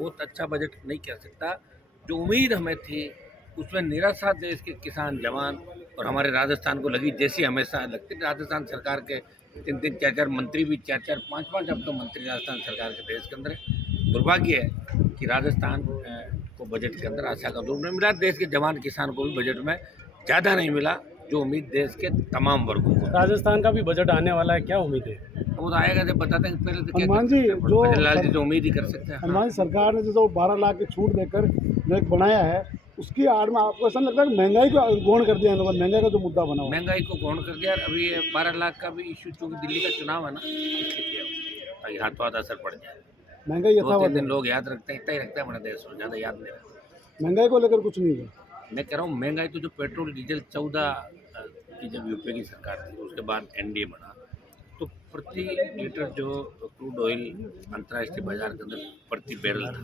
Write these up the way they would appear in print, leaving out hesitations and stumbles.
बहुत अच्छा बजट नहीं कह सकता। जो उम्मीद हमें थी उसमें निराशा देश के किसान जवान और हमारे राजस्थान को लगी, जैसी हमेशा लगती है। राजस्थान सरकार के 3-3 4-4 मंत्री भी 4-4 5-5 अब तो मंत्री राजस्थान सरकार के देश के अंदर है। दुर्भाग्य है कि राजस्थान को बजट के अंदर आशा का रूप नहीं मिला। देश के जवान किसान को भी बजट में ज़्यादा नहीं मिला जो उम्मीद देश के तमाम वर्गों को। राजस्थान का भी बजट आने वाला है, क्या उम्मीद है? वो तो आएगा जब बताते हैं। पहले तो क्या हनुमान कर जी, सकते हैं, जो भजनलाल जी तो उम्मीद ही कर सकते हैं। हनुमान जी, सरकार ने जो 12 लाख की छूट देकर जो एक बनाया है, उसकी आड़ में आपको ऐसा नहीं लगता कि महंगाई को गौण कर दिया इन लोगों ने? महंगाई का जो मुद्दा बना हुआ है। महंगाई को गौण कर दिया। अभी ये 12 लाख का भी इश्यू, चूंकि दिल्ली का चुनाव है ना, इसलिए किया हुआ, ताकि हाथों हाथ असर पड़ जाए। महंगाई 2-3 यथावत दिन है। लोग याद रखते हैं, इतना ही रखते हैं हमारे देश में, ज़्यादा याद नहीं रखते। महंगाई को लेकर कुछ नहीं है। मैं कह रहा हूँ महंगाई तो जो पेट्रोल डीजल 14 की जब यूपीए की सरकार थी, उसके बाद एनडीए बना, तो प्रति लीटर जो क्रूड ऑयल अंतर्राष्ट्रीय बाजार के अंदर प्रति बैरल था,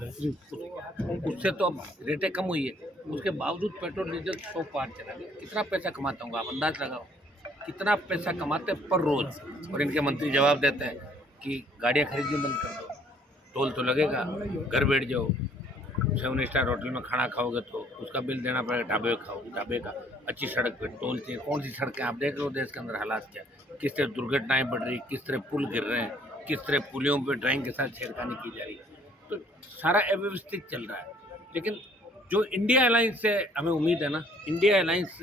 उससे तो अब रेटें कम हुई है। उसके बावजूद पेट्रोल डीजल 100 पार चला गया। कितना पैसा कमाता होगा आप अंदाज लगाओ, कितना पैसा कमाते हैं पर रोज। और इनके मंत्री जवाब देते हैं कि गाड़ियाँ खरीदनी बंद कर दो, टोल तो लगेगा, घर बैठ जाओ, 7 स्टार होटल में खाना खाओगे तो उसका बिल देना पड़ेगा, ढाबे खाओ, ढाबे का, अच्छी सड़क पे टोल चाहिए। कौन सी सड़कें आप देख रहे हो देश के अंदर हालात क्या, किस तरह दुर्घटनाएं बढ़ रही, किस तरह पुल गिर रहे हैं, किस तरह पुलियों पे ड्राइंग के साथ छेड़खानी की जा रही है। तो सारा अव्यवस्थित चल रहा है। लेकिन जो इंडिया अलायंस से हमें उम्मीद है ना, इंडिया अलायंस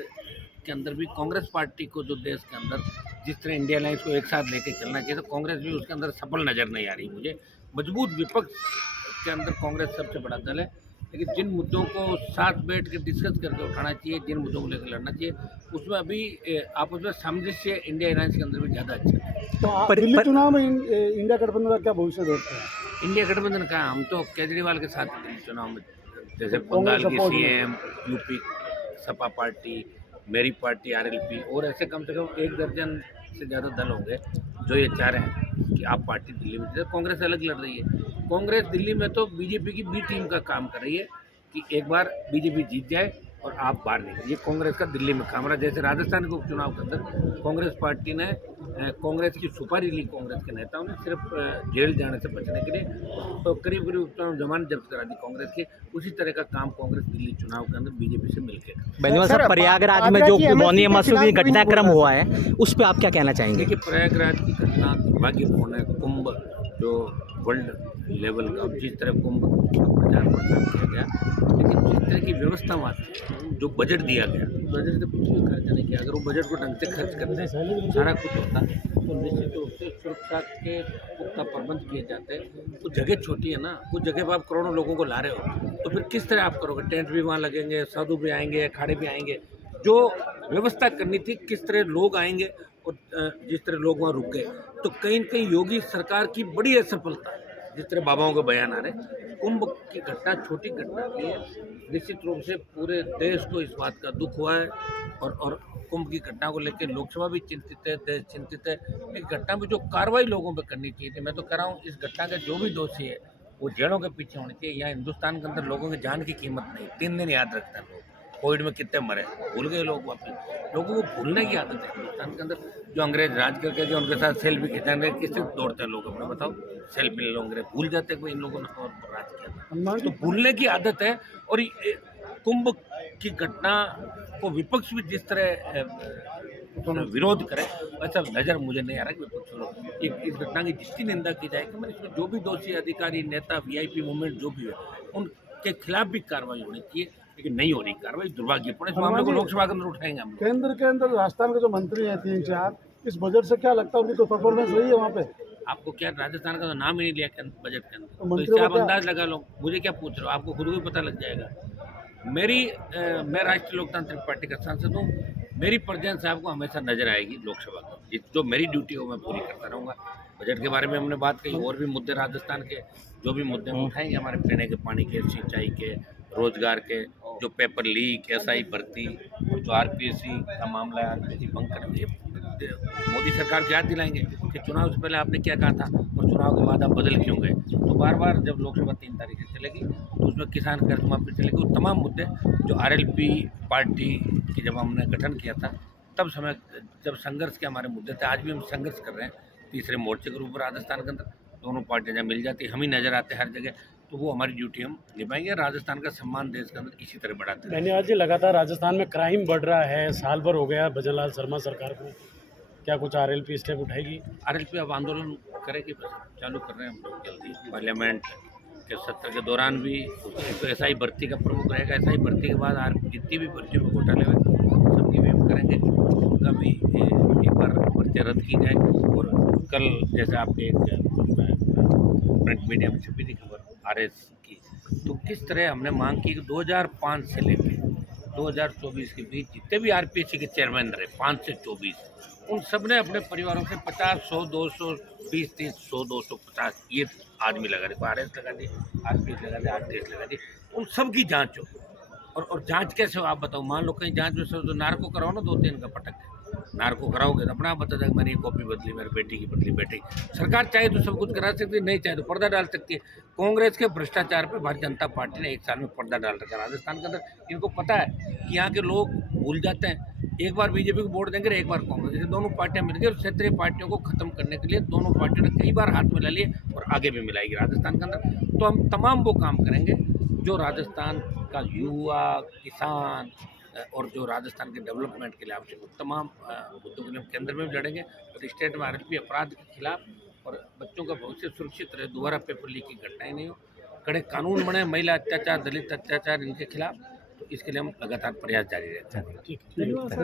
के अंदर भी कांग्रेस पार्टी को जो देश के अंदर जिस तरह इंडिया अलायंस को एक साथ लेके चलना चाहिए, तो कांग्रेस भी उसके अंदर सफल नज़र नहीं आ रही मुझे। मजबूत विपक्ष के अंदर कांग्रेस सबसे बड़ा दल है, लेकिन जिन मुद्दों को साथ बैठ के डिस्कस करके उठाना चाहिए, जिन मुद्दों को लेकर लड़ना चाहिए, उसमें अभी आपस में सामंजस्य इंडिया अलायंस के अंदर भी ज़्यादा अच्छा है। तो दिल्ली चुनाव में इंडिया गठबंधन का क्या भविष्य देखते हैं? इंडिया गठबंधन का हम तो केजरीवाल के साथ दिल्ली चुनाव में, जैसे बंगाल की सीएम, यूपी सपा पार्टी, मेरी पार्टी आरएलपी, और ऐसे कम से कम 1 दर्जन से ज़्यादा दल होंगे जो ये चाह रहे हैं कि आप पार्टी दिल्ली में। जैसे कांग्रेस अलग लड़ रही है, कांग्रेस दिल्ली में तो बीजेपी की बी टीम का काम कर रही है कि एक बार बीजेपी जीत जाए और आप बाहर निकले। ये कांग्रेस का दिल्ली में काम रहा। जैसे राजस्थान के उपचुनाव के अंदर कांग्रेस पार्टी ने कांग्रेस की सुपारी ली, कांग्रेस के नेताओं ने सिर्फ जेल जाने से बचने के लिए, तो करीब करीब उपचुनाव जमानत जब्त करा दी कांग्रेस की। उसी तरह का काम कांग्रेस दिल्ली चुनाव के अंदर बीजेपी से मिलकर। बेनीवाल साहब, प्रयागराज में जो मौनी मसूदी घटनाक्रम हुआ है उस पर आप क्या कहना चाहेंगे? देखिए, प्रयागराज की घटना दुर्भाग्यपूर्ण है। कुंभ जो वर्ल्ड लेवल का, जिस तरह कुंभ का प्रचार प्रसार किया गया, लेकिन जिस तरह की व्यवस्था वहाँ थी, जो बजट दिया गया, बजट से कुछ भी खर्च नहीं किया। अगर वो बजट को ढंग से खर्च करते सारा कुछ होता तो निश्चित रूप से सुरक्षा के पुख्ता प्रबंध किए जाते। वो जगह छोटी है ना, उस जगह पर आप करोड़ों लोगों को ला रहे हो, तो फिर किस तरह आप करोगे? टेंट भी वहाँ लगेंगे, साधु भी आएंगे, अखाड़े भी आएंगे। जो व्यवस्था करनी थी, किस तरह लोग आएंगे और जिस तरह लोग वहाँ रुक गए, तो कहीं न कहीं योगी सरकार की बड़ी असफलता है। जिस तरह बाबाओं के बयान आ रहे, कुंभ की घटना छोटी घटना नहीं है। निश्चित रूप से पूरे देश को इस बात का दुख हुआ है, और कुंभ की घटना को लेकर लोकसभा भी चिंतित है, देश चिंतित है। इस घटना में जो कार्रवाई लोगों पर करनी चाहिए थी, मैं तो कह रहा हूँ इस घटना के जो भी दोषी है वो जेलों के पीछे होने चाहिए। यहाँ हिंदुस्तान के अंदर लोगों की जान की कीमत नहीं। 3 दिन याद रखते हैं लोग, कोविड में कितने मरे, भूल गए लोग वापस। लोगों को भूलने की आदत है हिंदुस्तान के अंदर। जो अंग्रेज राज करके जो उनके साथ सेल्फी खिंचाने किससे दौड़ते हैं लोग, अपने बताओ, सेल्फी ले लो। अंग्रेज भूल जाते हैं इन लोगों ने और राज किया था, तो भूलने की आदत है। और कुंभ की घटना को विपक्ष भी जिस तरह विरोध करे, वैसा नज़र मुझे नहीं आ रहा कि विपक्ष इस घटना की जितनी निंदा की जाए कि इसमें जो भी दोषी अधिकारी, नेता, वीआईपी मूवमेंट जो भी है, उनके खिलाफ भी कार्रवाई होनी चाहिए, लेकिन नहीं हो रही कार्रवाई। दुर्भाग्यपूर्ण। इस मामले को लोकसभा के अंदर उठाएंगे हम। केंद्र के अंदर राजस्थान के जो मंत्री हैं 3-4, इस बजट से क्या लगता है उनकी तो परफॉर्मेंस रही है वहाँ पे? आपको क्या, राजस्थान का तो नाम ही नहीं लिया बजट के अंदर, तो मंत्रियों इससे आप का क्या? अंदाज लगा लो। मुझे क्या पूछ रहे हो, आपको खुद को भी पता लग जाएगा। मैं राष्ट्रीय लोकतांत्रिक पार्टी का सांसद हूँ। मेरी प्रेजेंस आपको हमेशा नजर आएगी लोकसभा में। जो मेरी ड्यूटी हो मैं पूरी करता रहूँगा। बजट के बारे में हमने बात कही, और भी मुद्दे राजस्थान के जो भी मुद्दे हम उठाएंगे, हमारे पीने के पानी के, सिंचाई के, रोजगार के, जो पेपर लीक, एसआई भर्ती, और जो आरपीएससी का मामला है, आरपीएससी भंग करेंगे, मोदी सरकार को याद दिलाएंगे कि चुनाव से पहले आपने क्या कहा था और चुनाव के बाद आप बदल क्यों गए। तो बार बार जब लोकसभा 3 तारीख से चलेगी तो उसमें किसान कर्ज माफी चलेगी। वो तमाम मुद्दे जो आरएलपी पार्टी की जब हमने गठन किया था, तब समय जब संघर्ष के हमारे मुद्दे थे, आज भी हम संघर्ष कर रहे हैं तीसरे मोर्चे के ऊपर राजस्थान के अंदर। दोनों पार्टियां जब मिल जाती, हम ही नज़र आते हर जगह। तो वो हमारी ड्यूटी हम निभाएंगे। राजस्थान का सम्मान देश के अंदर इसी तरह बढ़ाते रहेंगे। धन्यवाद जी। लगातार राजस्थान में क्राइम बढ़ रहा है, साल भर हो गया भजनलाल शर्मा सरकार को, क्या कुछ आरएलपी स्टेप उठाएगी? आरएलपी अब आंदोलन करेगी, बस चालू कर रहे हैं हम लोग जल्दी। पार्लियामेंट के सत्र के दौरान भी तो ऐसा ही भर्ती का प्रमुख रहेगा, ऐसा ही भर्ती के बाद जितनी भी भर्तियों में घोटाले हुए सबकी भी हम करेंगे। उनका भी एक बार भर्तियाँ रद्द की जाए। और कल जैसे आपके प्रिंट मीडिया में छपी थी खबर आरएस की, तो किस तरह हमने मांग की कि 2005 से लेकर 2024 के बीच जितने भी आरपीएससी के चेयरमैन रहे 5 से 24, उन सब ने अपने परिवारों से 50, 100, 200, 20, 30, 100, 250 ये आदमी लगा दे, आरएस लगा दी, आरपीएस लगा दे, आरटीएस लगा दी, उन सब की जांच हो। और जांच कैसे हो आप बताओ? मान लो कहीं जांच में सब तो नार्को कराओ ना, 2-3 का पटक के नार्को कराओगे तो अपना आप बता देगा मैंने ये कॉपी बदली, मेरी बेटी की बदली बेटी। सरकार चाहे तो सब कुछ करा सकती है, नहीं चाहे तो पर्दा डाल सकती है। कांग्रेस के भ्रष्टाचार पे भारतीय जनता पार्टी ने 1 साल में पर्दा डाल रखा है राजस्थान के अंदर। इनको पता है कि यहाँ के लोग भूल जाते हैं, एक बार बीजेपी को वोट देंगे, एक बार कांग्रेस, जैसे दोनों पार्टियां मिलकर और क्षेत्रीय पार्टियों को खत्म करने के लिए दोनों पार्टियों ने कई बार हाथ मिला लिए और आगे भी मिलाएगी राजस्थान के अंदर। तो हम तमाम वो काम करेंगे जो राजस्थान का युवा, किसान और जो राजस्थान के डेवलपमेंट के लिए आवश्यक हो, तमाम मुद्दों के लिए हम केंद्र में भी लड़ेंगे और स्टेट में आरएलपी अपराध के खिलाफ और बच्चों का भविष्य सुरक्षित रहे, दोबारा पेपर लीक की घटनाएं नहीं हो, कड़े कानून बने महिला अत्याचार, दलित अत्याचार इनके खिलाफ। तो इसके लिए हम लगातार प्रयास जारी रहते हैं। ठीक है।